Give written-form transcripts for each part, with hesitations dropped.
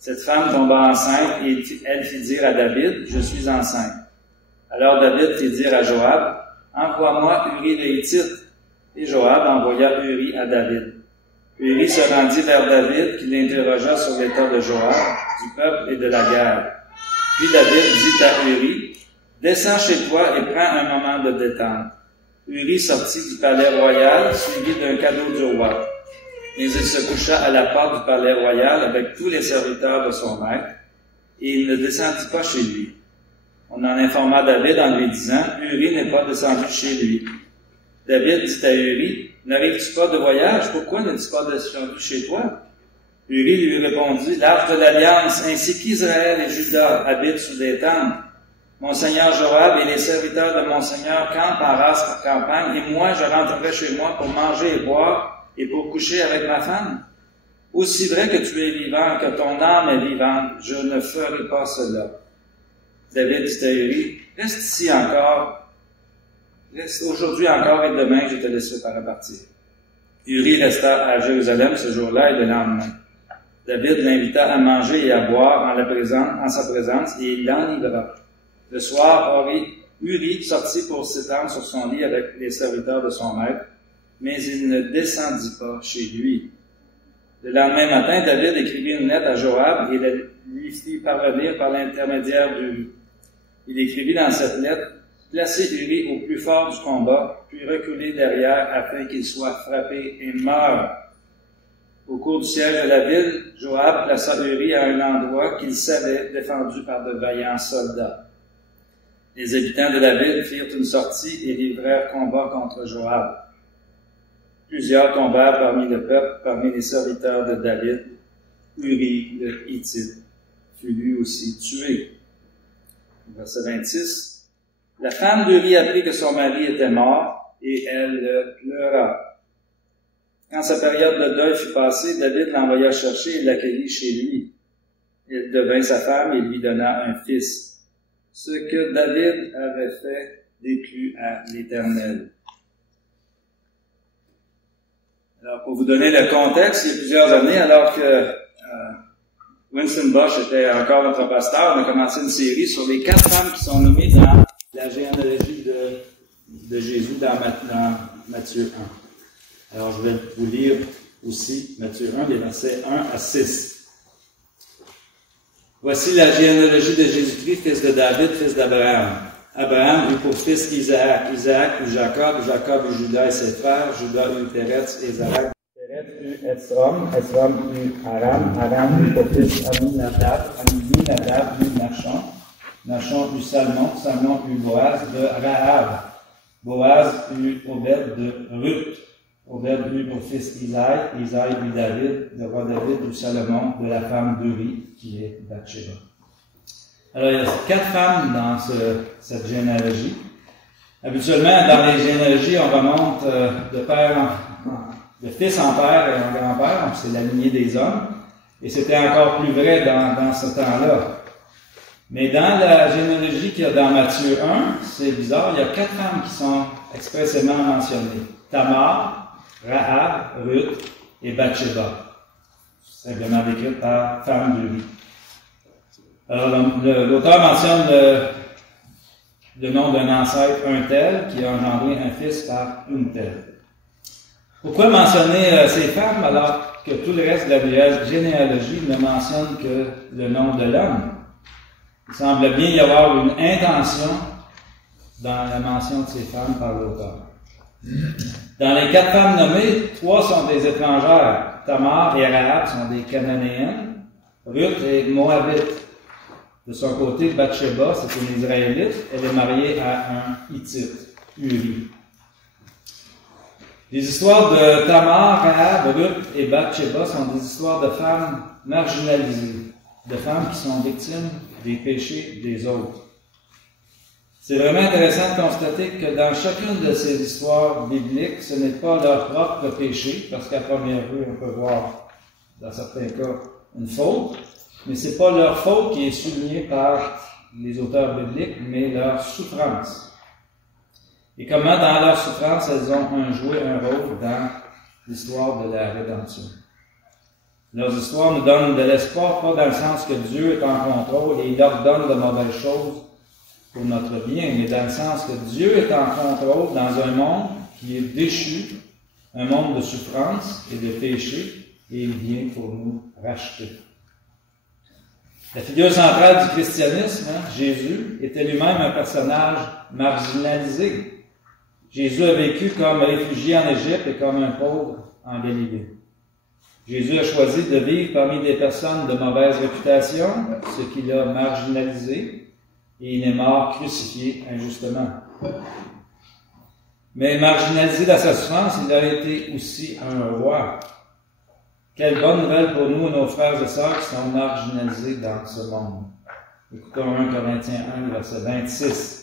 Cette femme tomba enceinte et elle fit dire à David, « Je suis enceinte. » Alors David fit dire à Joab, « Envoie-moi Uri le Hittite. » Et Joab envoya Uri à David. Uri se rendit vers David, qui l'interrogea sur l'état de Joab, du peuple et de la guerre. Puis David dit à Uri, « Descends chez toi et prends un moment de détente. » Uri sortit du palais royal, suivi d'un cadeau du roi. Mais il se coucha à la porte du palais royal avec tous les serviteurs de son maître, et il ne descendit pas chez lui. On en informa David en lui disant, « Uri n'est pas descendu chez lui. » David dit à Uri, « N'arrives-tu pas de voyage? Pourquoi n'es-tu pas descendu chez toi? » Uri lui répondit, « L'arche de l'Alliance, ainsi qu'Israël et Juda habitent sous des tentes. Mon seigneur Joab et les serviteurs de mon seigneur campent en race campagne, et moi je rentrerai chez moi pour manger et boire, et pour coucher avec ma femme. Aussi vrai que tu es vivant, que ton âme est vivante, je ne ferai pas cela. » David dit à Uri, « Reste ici encore, reste aujourd'hui encore, et demain je te laisserai partir. » Uri resta à Jérusalem ce jour-là et le lendemain. David l'invita à manger et à boire en sa présence, et il l'enivra. Le soir, Uri sortit pour s'étendre sur son lit avec les serviteurs de son maître, mais il ne descendit pas chez lui. Le lendemain matin, David écrivit une lettre à Joab et la lui fit parvenir par l'intermédiaire d'Uri. Il écrivit dans cette lettre, « Placez Uri au plus fort du combat, puis reculez derrière afin qu'il soit frappé et meure. » Au cours du siège de la ville, Joab plaça Uri à un endroit qu'il savait défendu par de vaillants soldats. Les habitants de la ville firent une sortie et livrèrent combat contre Joab. Plusieurs tombèrent parmi le peuple, parmi les serviteurs de David. Uri le Hittite fut lui aussi tué. Verset 26. La femme d'Uri apprit que son mari était mort, et elle le pleura. Quand sa période de deuil fut passée, David l'envoya chercher et l'accueillit chez lui. Elle devint sa femme et lui donna un fils. Ce que David avait fait déplut à l'Éternel. Alors, pour vous donner le contexte, il y a plusieurs années, alors que Winston Bush était encore notre pasteur, on a commencé une série sur les 4 femmes qui sont nommées dans la généalogie de Jésus dans Matthieu 1. Alors, je vais vous lire aussi Matthieu 1, les versets 1 à 6. Voici la généalogie de Jésus-Christ, fils de David, fils d'Abraham. Abraham eut pour fils Isaac, Isaac eut Jacob, Jacob eut Judas et ses frères, Judas eut Péretz et Zerach, Péretz eut Esrom, Esrom eut Aram, Aram eut pour fils Aminadab, Aminadab eut Nachon, Nachon eut Salmon, Salmon eut Boaz de Rahab, Boaz eut Obed de Ruth, Obed eut pour fils Isaïe, Isaïe eut David, le roi David eut Salomon, de la femme d'Uri, qui est Bathsheba. Alors, il y a 4 femmes dans cette généalogie. Habituellement, dans les généalogies, on remonte de fils en père et en grand-père, donc c'est la lignée des hommes. Et c'était encore plus vrai dans ce temps-là. Mais dans la généalogie qu'il y a dans Matthieu 1, c'est bizarre, il y a 4 femmes qui sont expressément mentionnées. Tamar, Rahab, Ruth et Bathsheba. Simplement décrite par femme d'Uri. Alors, l'auteur mentionne le nom d'un ancêtre, un tel, qui a engendré un fils par une telle. Pourquoi mentionner ces femmes alors que tout le reste de la généalogie ne mentionne que le nom de l'homme? Il semble bien y avoir une intention dans la mention de ces femmes par l'auteur. Dans les 4 femmes nommées, 3 sont des étrangères. Tamar et Rahab sont des Cananéennes. Ruth est Moabite. De son côté, Bathsheba, c'est une Israélite. Elle est mariée à un Hittite, Uri. Les histoires de Tamar, Rahab, Ruth et Bathsheba sont des histoires de femmes marginalisées, de femmes qui sont victimes des péchés des autres. C'est vraiment intéressant de constater que dans chacune de ces histoires bibliques, ce n'est pas leur propre péché, parce qu'à première vue, on peut voir, dans certains cas, une faute, mais c'est pas leur faute qui est soulignée par les auteurs bibliques, mais leur souffrance. Et comment, dans leur souffrance, elles ont joué un rôle dans l'histoire de la rédemption. Leurs histoires nous donnent de l'espoir, pas dans le sens que Dieu est en contrôle et il ordonne de mauvaises choses pour notre bien, mais dans le sens que Dieu est en contrôle dans un monde qui est déchu, un monde de souffrance et de péché, et il vient pour nous racheter. La figure centrale du christianisme, Jésus, était lui-même un personnage marginalisé. Jésus a vécu comme réfugié en Égypte et comme un pauvre en Galilée. Jésus a choisi de vivre parmi des personnes de mauvaise réputation, ce qui l'a marginalisé, et il est mort crucifié injustement. Mais marginalisé dans sa souffrance, il a été aussi un roi. Quelle bonne nouvelle pour nous et nos frères et sœurs qui sont marginalisés dans ce monde. Écoutons 1 Corinthiens 1, verset 26.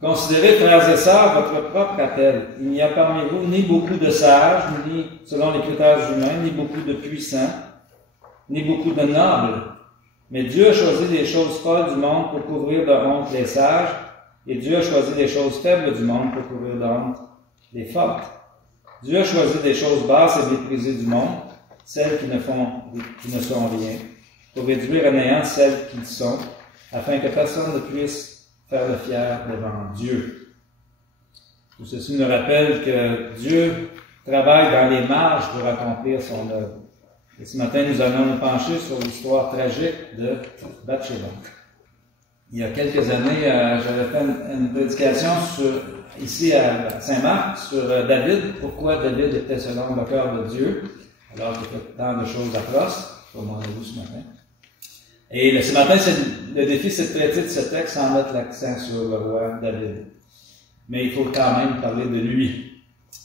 Considérez, frères et sœurs, votre propre appel. Il n'y a parmi vous ni beaucoup de sages, ni, selon les critères humains, ni beaucoup de puissants, ni beaucoup de nobles. Mais Dieu a choisi les choses folles du monde pour couvrir de honte les sages, et Dieu a choisi les choses faibles du monde pour couvrir de honte les fortes. Dieu a choisi des choses basses et méprisées du monde, celles qui ne sont rien, pour réduire à néant celles qui le sont, afin que personne ne puisse faire le fier devant Dieu. Tout ceci nous rappelle que Dieu travaille dans les marges pour accomplir son œuvre. Et ce matin, nous allons nous pencher sur l'histoire tragique de Bathsheba. Il y a quelques années, j'avais fait une prédication ici à Saint-Marc sur David, pourquoi David était selon le cœur de Dieu, alors qu'il fait tant de choses atroces, comme on a vu ce matin. Et ce matin, le défi, c'est de traiter de ce texte sans mettre l'accent sur le roi David. Mais il faut quand même parler de lui.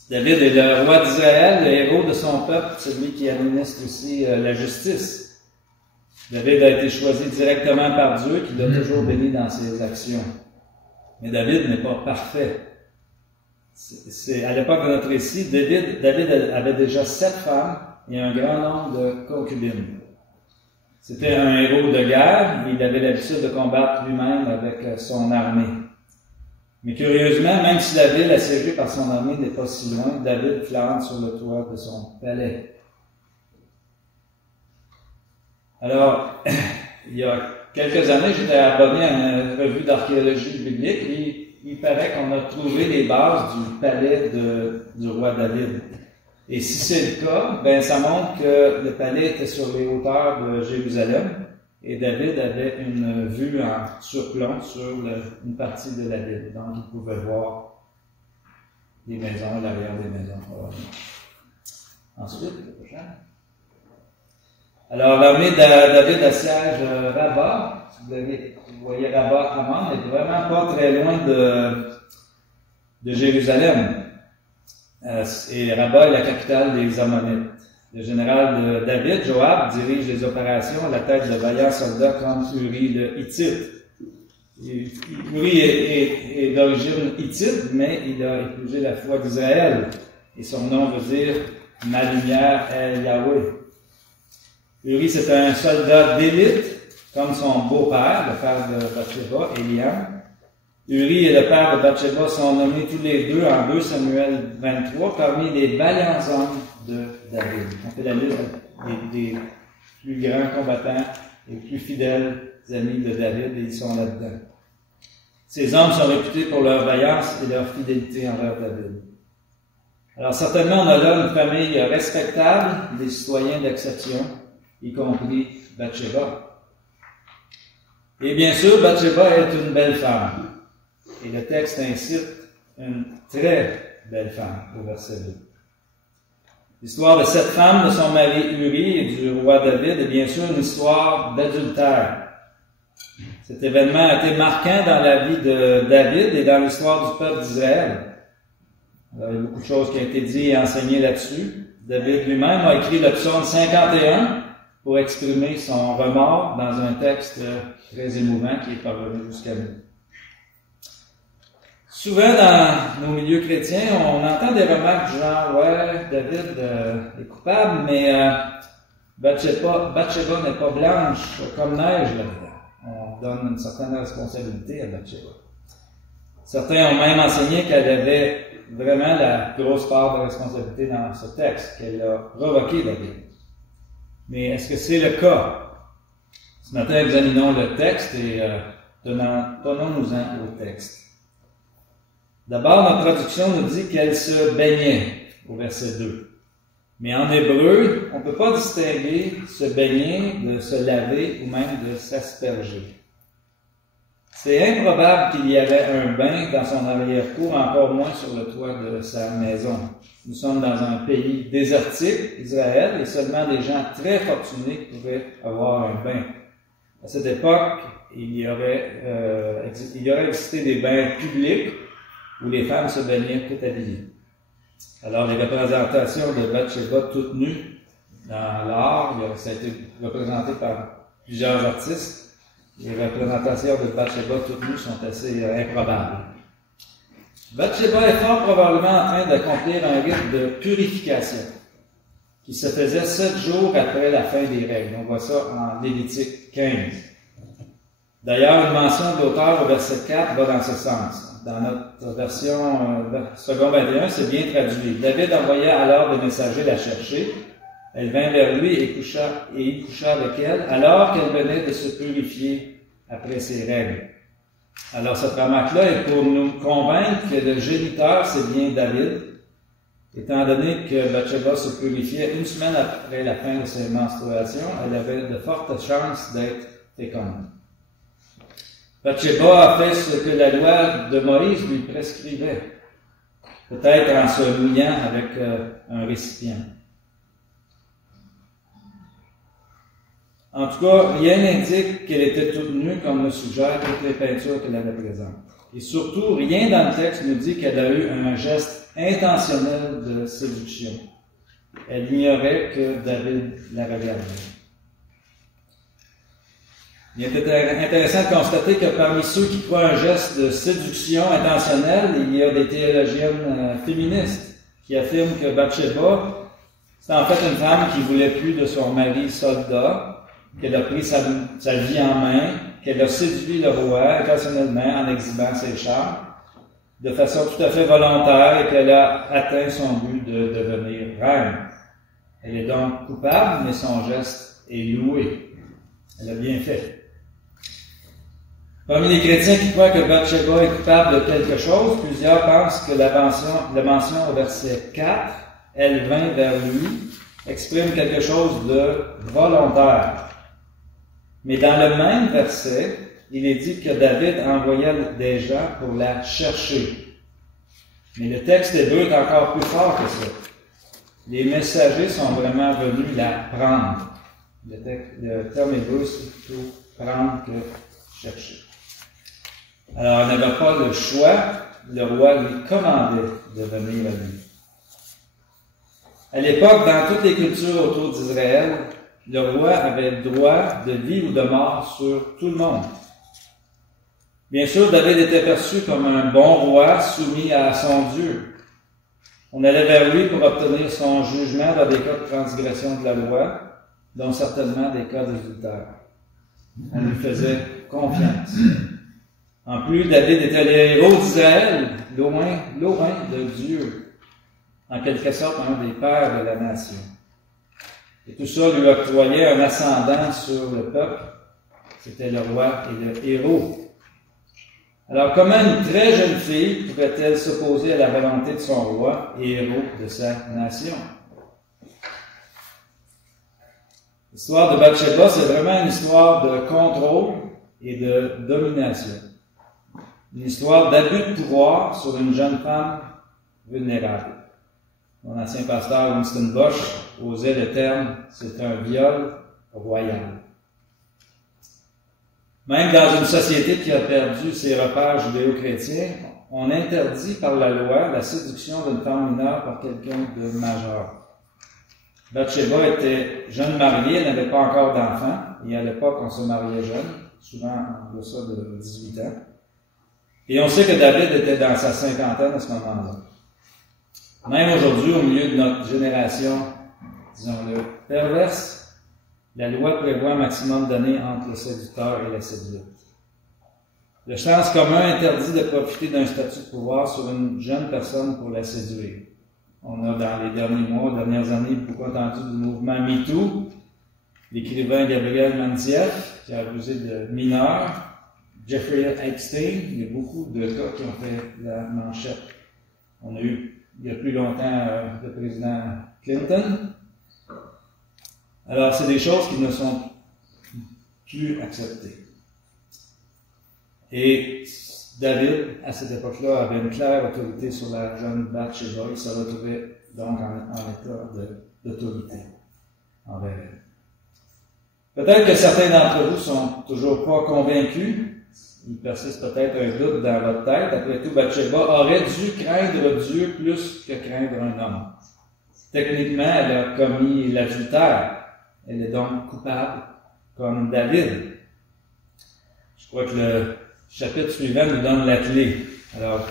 David est le roi d'Israël, le héros de son peuple, celui qui administre aussi la justice. David a été choisi directement par Dieu, qui l'a toujours béni dans ses actions. Mais David n'est pas parfait. À l'époque de notre récit, David avait déjà 7 femmes et un grand nombre de concubines. C'était un héros de guerre, et il avait l'habitude de combattre lui-même avec son armée. Mais curieusement, même si la ville assiégée par son armée n'est pas si loin, David flâne sur le toit de son palais. Alors, il y a quelques années, j'étais abonné à une revue d'archéologie biblique et il paraît qu'on a trouvé les bases du palais du roi David. Et si c'est le cas, ben ça montre que le palais était sur les hauteurs de Jérusalem et David avait une vue en surplomb sur une partie de la ville. Donc il pouvait voir les maisons, l'arrière des maisons. Ensuite, le prochain. Alors l'armée de David assiège Rabba. Si vous voyez Rabba Ammon, n'est vraiment pas très loin de Jérusalem. Et Rabba est la capitale des Ammonites. Le général de David, Joab, dirige les opérations à la tête de vaillants soldats comme Uri le Hittite. Uri est d'origine hittite, mais il a épousé la foi d'Israël. Et son nom veut dire « Ma lumière est Yahweh ». Uri, c'est un soldat d'élite, comme son beau-père, le père de Bathsheba, Eliam. Uri et le père de Bathsheba sont nommés tous les deux en 2 Samuel 23 parmi les vaillants hommes de David. On fait la liste des plus grands combattants et plus fidèles amis de David et ils sont là-dedans. Ces hommes sont réputés pour leur vaillance et leur fidélité envers David. Alors certainement, on a là une famille respectable, des citoyens d'exception, y compris Bathsheba. Et bien sûr, Bathsheba est une belle femme. Et le texte incite une très belle femme au verset 2. L'histoire de cette femme, de son mari Uri et du roi David est bien sûr une histoire d'adultère. Cet événement a été marquant dans la vie de David et dans l'histoire du peuple d'Israël. Alors, il y a beaucoup de choses qui ont été dites et enseignées là-dessus. David lui-même a écrit le psaume 51 pour exprimer son remords dans un texte très émouvant qui est parvenu jusqu'à nous. Souvent, dans nos milieux chrétiens, on entend des remarques du genre « Ouais, David est coupable, mais Bathsheba n'est pas blanche comme neige là-dedans. » On donne une certaine responsabilité à Bathsheba. Certains ont même enseigné qu'elle avait vraiment la grosse part de responsabilité dans ce texte, qu'elle a provoqué David. Mais est-ce que c'est le cas? Ce matin, examinons le texte et tenons-nous-en au texte. D'abord, notre traduction nous dit qu'elle se baignait, au verset 2. Mais en hébreu, on ne peut pas distinguer se baigner de se laver ou même de s'asperger. C'est improbable qu'il y avait un bain dans son arrière-cour, encore moins sur le toit de sa maison. Nous sommes dans un pays désertique, Israël, et seulement des gens très fortunés pouvaient avoir un bain. À cette époque, il y aurait existé des bains publics où les femmes se baignaient toutes habillées. Alors, les représentations de Bathsheba toutes nues dans l'art, ça a été représenté par plusieurs artistes. Les représentations de Bathsheba toutes nues sont assez improbables. Bathsheba est fort probablement en train d'accomplir un rite de purification qui se faisait 7 jours après la fin des règles. On voit ça en Lévitique 15. D'ailleurs, une mention de l'auteur au verset 4 va dans ce sens. Dans notre version second 21, c'est bien traduit. David envoya alors des messagers la chercher. Elle vint vers lui et il coucha avec elle, alors qu'elle venait de se purifier après ses règles. Alors cette remarque-là est pour nous convaincre que le géniteur, c'est bien David, étant donné que Bathsheba se purifiait 1 semaine après la fin de ses menstruations, elle avait de fortes chances d'être féconde. Bathsheba a fait ce que la loi de Moïse lui prescrivait, peut-être en se mouillant avec un récipient. En tout cas, rien n'indique qu'elle était toute nue, comme le suggèrent toutes les peintures qu'elle avait présentes. Et surtout, rien dans le texte nous dit qu'elle a eu un geste intentionnel de séduction. Elle ignorait que David la regardait. Il est intéressant de constater que parmi ceux qui croient un geste de séduction intentionnelle, il y a des théologiennes féministes qui affirment que Bathsheba, c'est en fait une femme qui voulait plus de son mari soldat, qu'elle a pris sa vie en main, qu'elle a séduit le roi intentionnellement en exhibant ses charmes, de façon tout à fait volontaire et qu'elle a atteint son but de devenir reine. Elle est donc coupable, mais son geste est loué. Elle a bien fait. Parmi les chrétiens qui croient que Bathsheba est coupable de quelque chose, plusieurs pensent que la mention au verset 4, elle vint vers lui, exprime quelque chose de volontaire. Mais dans le même verset, il est dit que David envoya des gens pour la chercher. Mais le texte hébreu est encore plus fort que ça. Les messagers sont vraiment venus la prendre. Le terme hébreu, c'est plutôt prendre que chercher. Alors, elle n'avait pas le choix, le roi lui commandait de venir à lui. À l'époque, dans toutes les cultures autour d'Israël, le roi avait le droit de vie ou de mort sur tout le monde. Bien sûr, David était perçu comme un bon roi soumis à son Dieu. On allait vers lui pour obtenir son jugement dans des cas de transgression de la loi, dont certainement des cas d'adultère. On lui faisait confiance. En plus, David était le héros d'Israël, loin de Dieu, en quelque sorte un des pères de la nation. Et tout ça lui octroyait un ascendant sur le peuple. C'était le roi et le héros. Alors, comment une très jeune fille pouvait-elle s'opposer à la volonté de son roi et héros de sa nation? L'histoire de Bathsheba, c'est vraiment une histoire de contrôle et de domination. Une histoire d'abus de pouvoir sur une jeune femme vulnérable. Mon ancien pasteur Winston Bush osait le terme « c'est un viol royal ». Même dans une société qui a perdu ses repères judéo-chrétiens, on interdit par la loi la séduction d'une femme mineure par quelqu'un de majeur. Bathsheba était jeune mariée, elle n'avait pas encore d'enfant, et à l'époque, on se mariait jeune, souvent en deçà de 18 ans. Et on sait que David était dans sa cinquantaine à ce moment-là. Même aujourd'hui, au milieu de notre génération, disons-le, perverse, la loi prévoit un maximum d'années entre le séducteur et la séduite. Le sens commun interdit de profiter d'un statut de pouvoir sur une jeune personne pour la séduire. On a dans les derniers mois, dernières années, beaucoup entendu du mouvement MeToo, l'écrivain Gabriel Mansieff, qui a abusé de mineurs, Jeffrey Epstein. Il y a beaucoup de cas qui ont fait la manchette. On a eu, il y a plus longtemps, le président Clinton. Alors, c'est des choses qui ne sont plus acceptées. Et David, à cette époque-là, avait une claire autorité sur la jeune Bathsheba. Il se retrouvait donc en état d'autorité envers elle. Peut-être que certains d'entre vous sont toujours pas convaincus. Il persiste peut-être un doute dans votre tête. Après tout, Bathsheba aurait dû craindre Dieu plus que craindre un homme. Techniquement, elle a commis l'adultère. Elle est donc coupable, comme David. Je crois que le chapitre suivant nous donne la clé. Alors,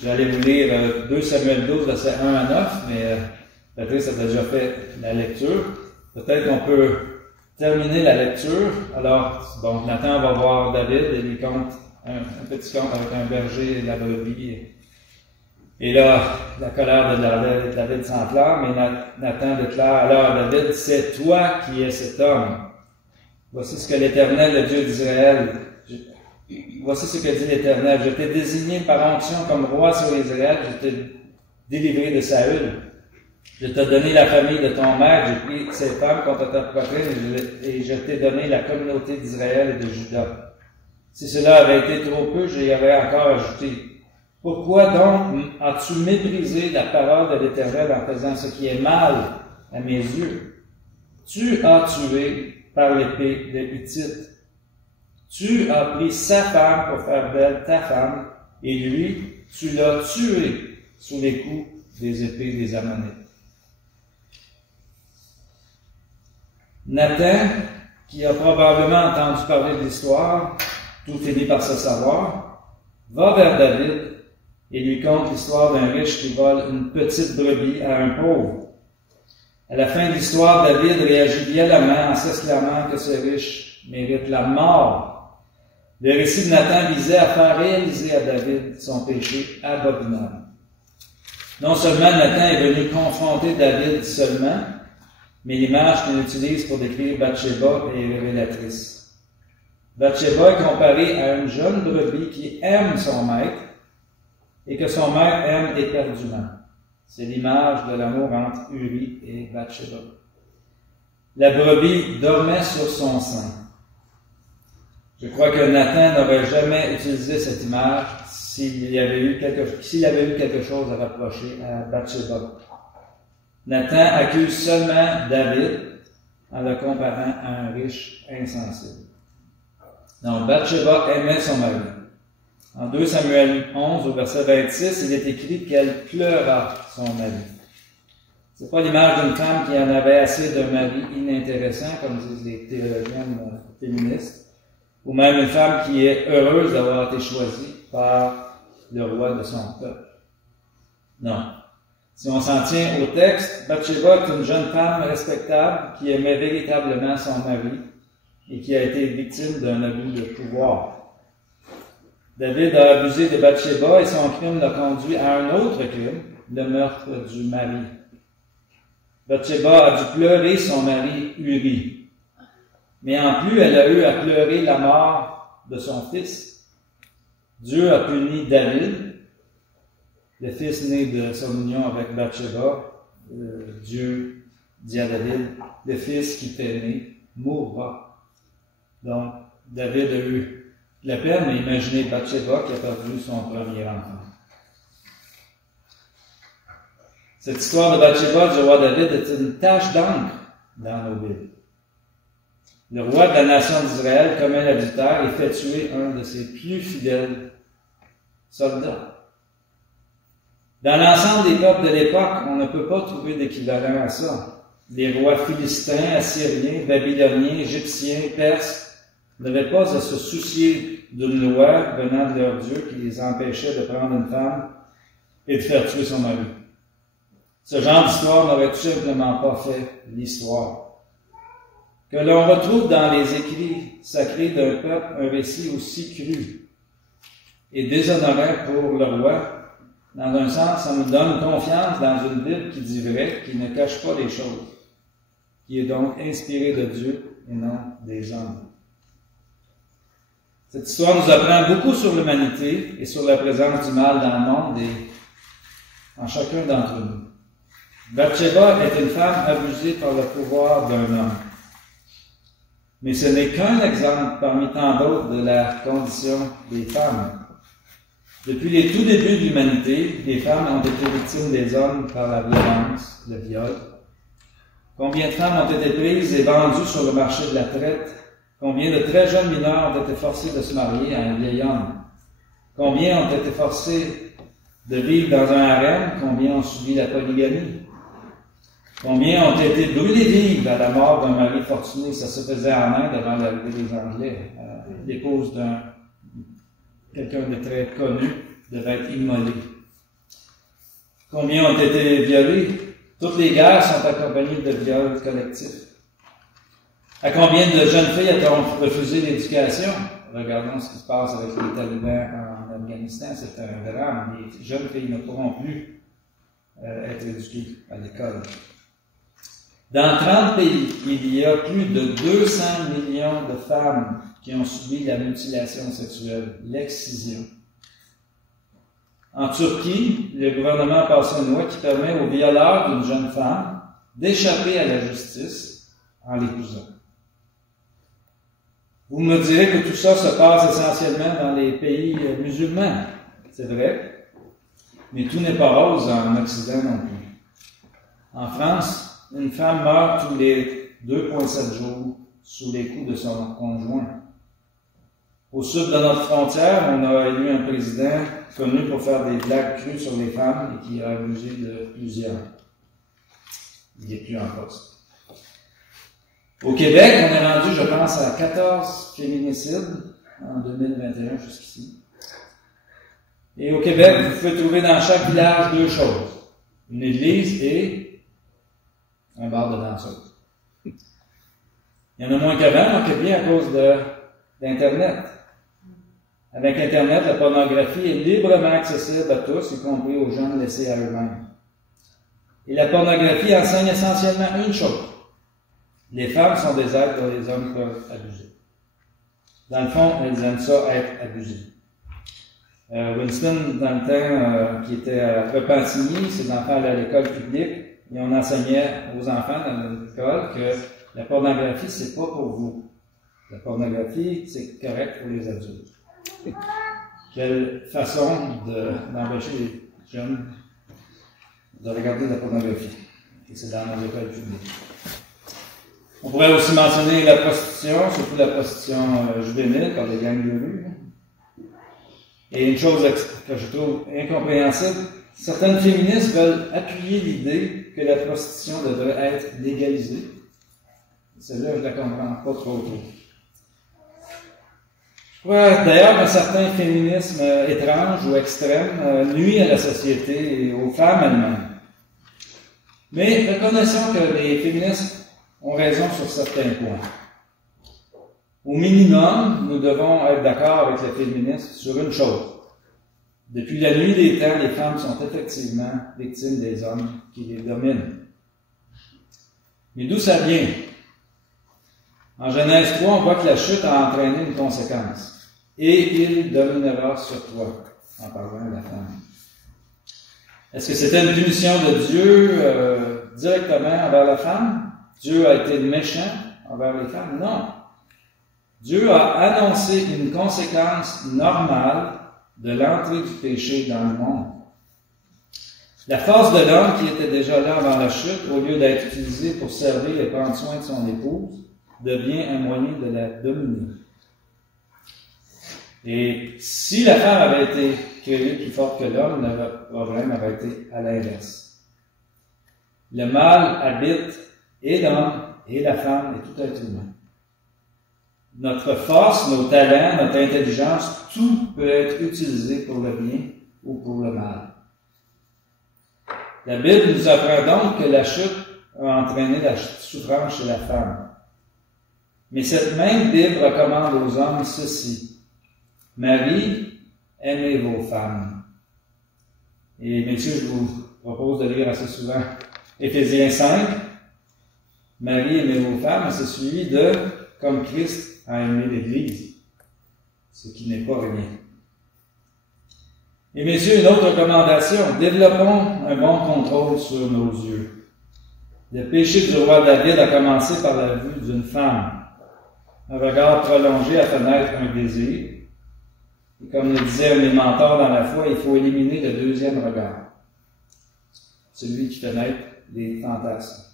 j'allais vous lire 2 Samuel 12, versets 1 à 9, mais Patrice a déjà fait la lecture. Peut-être qu'on peut terminer la lecture. Alors, donc, Nathan va voir David et lui conte un petit conte avec un berger et la brebis. Et là, la colère de David s'enflamme, et Nathan déclare alors à David, c'est toi qui es cet homme. Voici ce que l'Éternel, le Dieu d'Israël, voici ce que dit l'Éternel, je t'ai désigné par onction comme roi sur Israël, je t'ai délivré de Saül. Je t'ai donné la famille de ton maître, j'ai pris ses femmes contre ta poitrine et je t'ai donné la communauté d'Israël et de Juda. Si cela avait été trop peu, j'y aurais encore ajouté. Pourquoi donc as-tu méprisé la parole de l'Éternel en faisant ce qui est mal à mes yeux? Tu as tué par l'épée les Hittites. Tu as pris sa femme pour faire d'elle ta femme, et lui, tu l'as tué sous les coups des épées des Ammonites. Nathan, qui a probablement entendu parler de l'histoire, tout finit par se savoir, va vers David et lui conte l'histoire d'un riche qui vole une petite brebis à un pauvre. À la fin de l'histoire, David réagit violemment en s'exclamant que ce riche mérite la mort. Le récit de Nathan visait à faire réaliser à David son péché abominable. Non seulement Nathan est venu confronter David seulement, mais l'image qu'il utilise pour décrire Bathsheba est révélatrice. Bathsheba est comparée à une jeune brebis qui aime son maître et que son maître aime éperdument. C'est l'image de l'amour entre Uri et Bathsheba. La brebis dormait sur son sein. Je crois que Nathan n'aurait jamais utilisé cette image s'il avait eu quelque chose à reprocher à Bathsheba. Nathan accuse seulement David en le comparant à un riche insensible. Donc, Bathsheba aimait son mari. En 2 Samuel 11, au verset 26, il est écrit qu'elle pleura son mari. C'est pas l'image d'une femme qui en avait assez d'un mari inintéressant, comme disent les théologiennes féministes, ou même une femme qui est heureuse d'avoir été choisie par le roi de son peuple. Non. Si on s'en tient au texte, Bathsheba est une jeune femme respectable qui aimait véritablement son mari et qui a été victime d'un abus de pouvoir. David a abusé de Bathsheba et son crime l'a conduit à un autre crime, le meurtre du mari. Bathsheba a dû pleurer son mari Uri. Mais en plus, elle a eu à pleurer la mort de son fils. Dieu a puni David, le fils né de son union avec Bathsheba. Dieu dit à David, le fils qui t'est né mourra. Donc, David a eu la peine, mais imaginez Bathsheba qui a perdu son premier enfant. Cette histoire de Bathsheba du roi David est une tache d'encre dans nos Bibles. Le roi de la nation d'Israël commet l'adultère et fait tuer un de ses plus fidèles soldats. Dans l'ensemble des peuples de l'époque, on ne peut pas trouver d'équivalent à ça. Les rois philistins, assyriens, babyloniens, égyptiens, perses n'avaient pas à se soucier d'une loi venant de leur Dieu qui les empêchait de prendre une femme et de faire tuer son mari. Ce genre d'histoire n'aurait tout simplement pas fait l'histoire. Que l'on retrouve dans les écrits sacrés d'un peuple un récit aussi cru et déshonorant pour le roi, dans un sens, ça nous donne confiance dans une Bible qui dit vrai, qui ne cache pas les choses. qui est donc inspiré de Dieu et non des hommes. Cette histoire nous apprend beaucoup sur l'humanité et sur la présence du mal dans le monde et en chacun d'entre nous. Bathsheba est une femme abusée par le pouvoir d'un homme. Mais ce n'est qu'un exemple parmi tant d'autres de la condition des femmes. Depuis les tout débuts de l'humanité, les femmes ont été victimes des hommes par la violence, le viol. Combien de femmes ont été prises et vendues sur le marché de la traite? Combien de très jeunes mineurs ont été forcés de se marier à un vieil homme? Combien ont été forcés de vivre dans un harem? Combien ont subi la polygamie? Combien ont été brûlés vifs à la mort d'un mari fortuné? Ça se faisait en Inde avant l'arrivée des Anglais. L'épouse d'un quelqu'un de très connu devait être immolée. Combien ont été violés? Toutes les guerres sont accompagnées de viols collectifs. À combien de jeunes filles a-t-on refusé l'éducation? Regardons ce qui se passe avec les talibans en Afghanistan. C'est un drame. Les jeunes filles ne pourront plus être éduquées à l'école. Dans 30 pays, il y a plus de 200 millions de femmes qui ont subi la mutilation sexuelle, l'excision. En Turquie, le gouvernement a passé une loi qui permet aux violeurs d'une jeune femme d'échapper à la justice en l'épousant. Vous me direz que tout ça se passe essentiellement dans les pays musulmans. C'est vrai. Mais tout n'est pas rose en Occident non plus. En France, une femme meurt tous les 2,7 jours sous les coups de son conjoint. Au sud de notre frontière, on a élu un président connu pour faire des blagues crues sur les femmes et qui a abusé de plusieurs. Il n'est plus en poste. Au Québec, on est rendu, je pense, à 14 féminicides en 2021 jusqu'ici. Et au Québec, vous pouvez trouver dans chaque village 2 choses. Une église et un bar de danseuses. Il y en a moins qu'avant, mais bien à cause d'Internet. Avec Internet, la pornographie est librement accessible à tous, y compris aux jeunes laissés à eux-mêmes. Et la pornographie enseigne essentiellement une chose. Les femmes sont des êtres dont les hommes peuvent abuser. Dans le fond, elles aiment ça être abusées. Winston, dans le temps, qui était à Repentigny, ses enfants allaient à l'école publique, et on enseignait aux enfants dans l'école que la pornographie, c'est pas pour vous. La pornographie, c'est correct pour les adultes. Quelle façon d'empêcher les jeunes de regarder la pornographie. Et c'est dans nos écoles publiques. On pourrait aussi mentionner la prostitution, surtout la prostitution juvénile par les gangs de rue. Et une chose que je trouve incompréhensible, certaines féministes veulent appuyer l'idée que la prostitution devrait être légalisée. Celle-là, je la comprends pas trop. Je crois d'ailleurs qu'un certain féminisme étrange ou extrême nuit à la société et aux femmes elles-mêmes. Mais reconnaissons que les féministes ont raison sur certains points. Au minimum, nous devons être d'accord avec les féministes sur une chose. Depuis la nuit des temps, les femmes sont effectivement victimes des hommes qui les dominent. Mais d'où ça vient? En Genèse 3, on voit que la chute a entraîné une conséquence. Et il dominera sur toi, en parlant de la femme. Est-ce que c'était une punition de Dieu directement envers la femme? Dieu a été méchant envers les femmes? Non. Dieu a annoncé une conséquence normale de l'entrée du péché dans le monde. La force de l'homme qui était déjà là avant la chute, au lieu d'être utilisée pour servir et prendre soin de son épouse, devient un moyen de la dominer. Et si la femme avait été créée plus forte que l'homme, le problème aurait été à l'inverse. Le mal habite et l'homme et la femme et tout être humain. Notre force, nos talents, notre intelligence, tout peut être utilisé pour le bien ou pour le mal. La Bible nous apprend donc que la chute a entraîné la souffrance chez la femme. Mais cette même Bible recommande aux hommes ceci. Marie, aimez vos femmes. Et messieurs, je vous propose de lire assez souvent Éphésiens 5. Marie, aimez vos femmes, c'est suivi de comme Christ a aimé l'Église, ce qui n'est pas rien. Et messieurs, une autre recommandation, développons un bon contrôle sur nos yeux. Le péché du roi David a commencé par la vue d'une femme. Un regard prolongé a fait naître un désir. Et comme le disait un de mes mentors dans la foi, il faut éliminer le deuxième regard. Celui qui fait naître les fantasmes.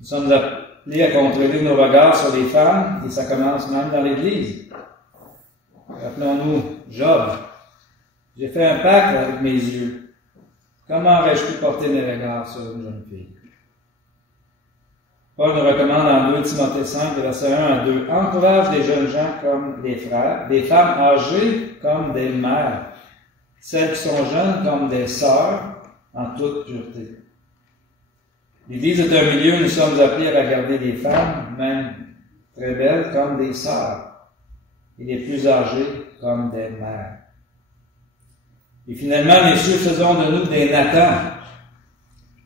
Nous sommes appelés à contrôler nos regards sur les femmes, et ça commence même dans l'Église. Rappelons-nous, Job. J'ai fait un pacte avec mes yeux. Comment aurais-je pu porter mes regards sur une jeune fille? Paul nous recommande en 2 Timothée 5, versets 1 à 2, encourage les jeunes gens comme des frères, des femmes âgées comme des mères, celles qui sont jeunes comme des sœurs, en toute pureté. L'Église est un milieu où nous sommes appelés à regarder les femmes, même très belles, comme des sœurs, et les plus âgées comme des mères. Et finalement, messieurs, faisons de nous des Nathans.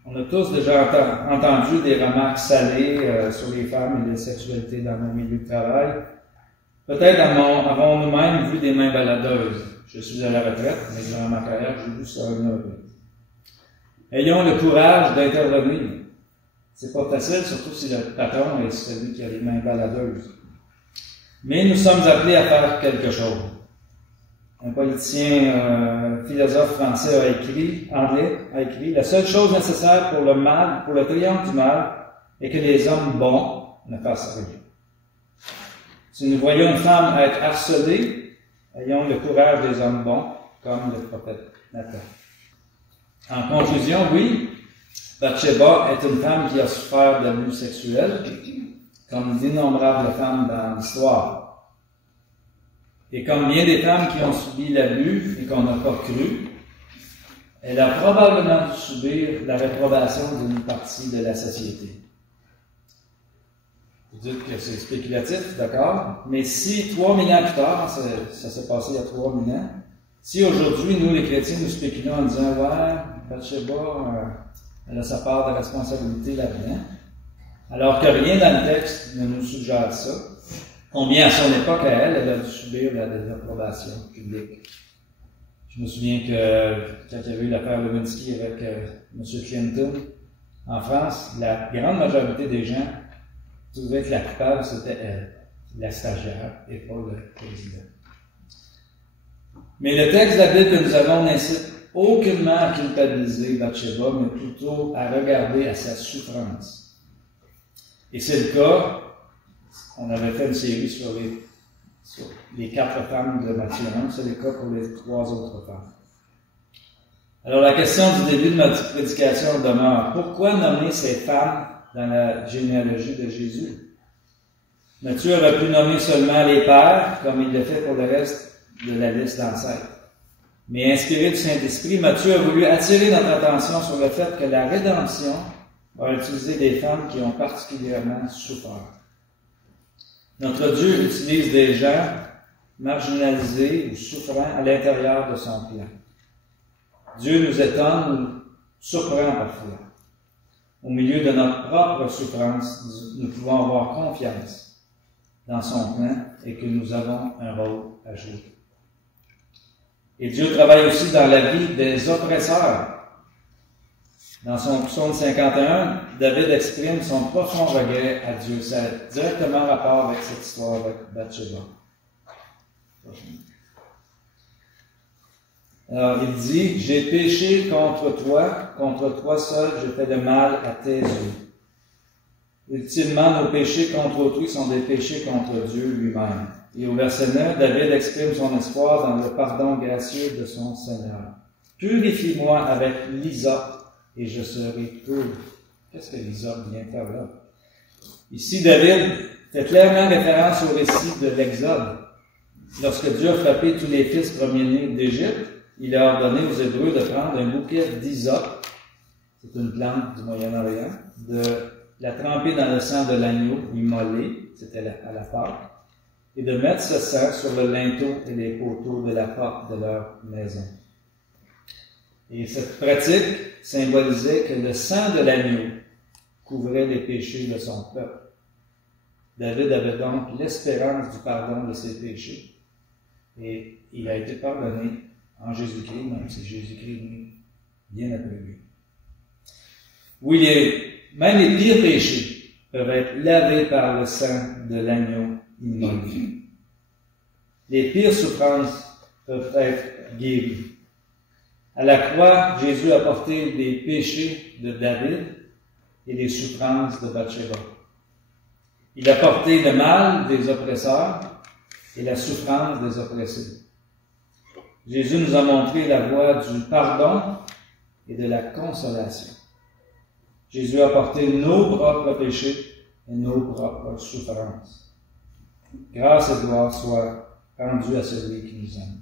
On a tous déjà entendu des remarques salées sur les femmes et la sexualité dans nos milieux de travail. Peut-être avons nous-mêmes vu des mains baladeuses. Je suis à la retraite, mais durant ma carrière, j'ai vu ça une autre. Ayons le courage d'intervenir. C'est pas facile, surtout si le patron est celui qui a les mains baladeuses. Mais nous sommes appelés à faire quelque chose. Un politicien, philosophe français anglais a écrit, la seule chose nécessaire pour le mal, pour le triomphe du mal, est que les hommes bons ne fassent rien. Si nous voyons une femme être harcelée, ayons le courage des hommes bons, comme le prophète Nathan. En conclusion, oui, Bathsheba est une femme qui a souffert d'abus sexuels, comme d'innombrables femmes dans l'histoire. Et comme bien des femmes qui ont subi l'abus et qu'on n'a pas cru, elle a probablement dû subir la réprobation d'une partie de la société. Vous dites que c'est spéculatif, d'accord, mais si 3000 ans plus tard, ça s'est passé il y a 3000 ans, si aujourd'hui, nous les chrétiens, nous spéculons en disant « Ouais, Bathsheba, elle a sa part de responsabilité là-dedans », alors que rien dans le texte ne nous suggère ça, combien à son époque, à elle a dû subir la désapprobation publique. Je me souviens que quand il y avait eu l'affaire Lewinsky avec M. Clinton, en France, la grande majorité des gens trouvaient que la coupable, c'était elle, la stagiaire, et pas le président. Mais le texte de la Bible que nous avons n'incite aucunement à culpabiliser Bathsheba, mais plutôt à regarder à sa souffrance. Et c'est le cas. On avait fait une série sur les 4 femmes de Matthieu 1, c'est le cas pour les 3 autres femmes. Alors la question du début de notre prédication demeure, pourquoi nommer ces femmes dans la généalogie de Jésus? Matthieu aurait pu nommer seulement les pères, comme il le fait pour le reste de la liste d'ancêtres. Mais inspiré du Saint-Esprit, Matthieu a voulu attirer notre attention sur le fait que la rédemption a utilisé des femmes qui ont particulièrement souffert. Notre Dieu utilise des gens marginalisés ou souffrants à l'intérieur de son plan. Dieu nous étonne, nous surprend parfois. Au milieu de notre propre souffrance, nous pouvons avoir confiance dans son plan et que nous avons un rôle à jouer. Et Dieu travaille aussi dans la vie des oppresseurs. Dans son psaume 51, David exprime son profond regret à Dieu. Ça a directement rapport avec cette histoire avec Bathsheba. Alors, il dit, « J'ai péché contre toi seul, j'ai fait le mal à tes yeux. » Ultimement, nos péchés contre autrui sont des péchés contre Dieu lui-même. Et au verset 9, David exprime son espoir dans le pardon gracieux de son Seigneur. « Purifie-moi avec l'hysope, et je serai pur. » Qu'est-ce que l'hysope vient faire là? Ici, David fait clairement référence au récit de l'Exode. Lorsque Dieu a frappé tous les fils premiers-nés d'Égypte, il a ordonné aux Hébreux de prendre un bouquet d'hysope, c'est une plante du Moyen-Orient, de la tremper dans le sang de l'agneau immolé, c'était à la Pâque, et de mettre ce sang sur le linteau et les poteaux de la porte de leur maison. Et cette pratique symbolisait que le sang de l'agneau couvrait les péchés de son peuple. David avait donc l'espérance du pardon de ses péchés. Et il a été pardonné en Jésus-Christ, même si Jésus-Christ est venu bien après lui. Oui, même les pires péchés peuvent être lavés par le sang de l'agneau immolé. Les pires souffrances peuvent être guéries. À la croix, Jésus a porté les péchés de David et les souffrances de Bathsheba. Il a porté le mal des oppresseurs et la souffrance des oppressés. Jésus nous a montré la voie du pardon et de la consolation. Jésus a porté nos propres péchés et nos propres souffrances. Grâce et gloire soient rendues à celui qui nous aime.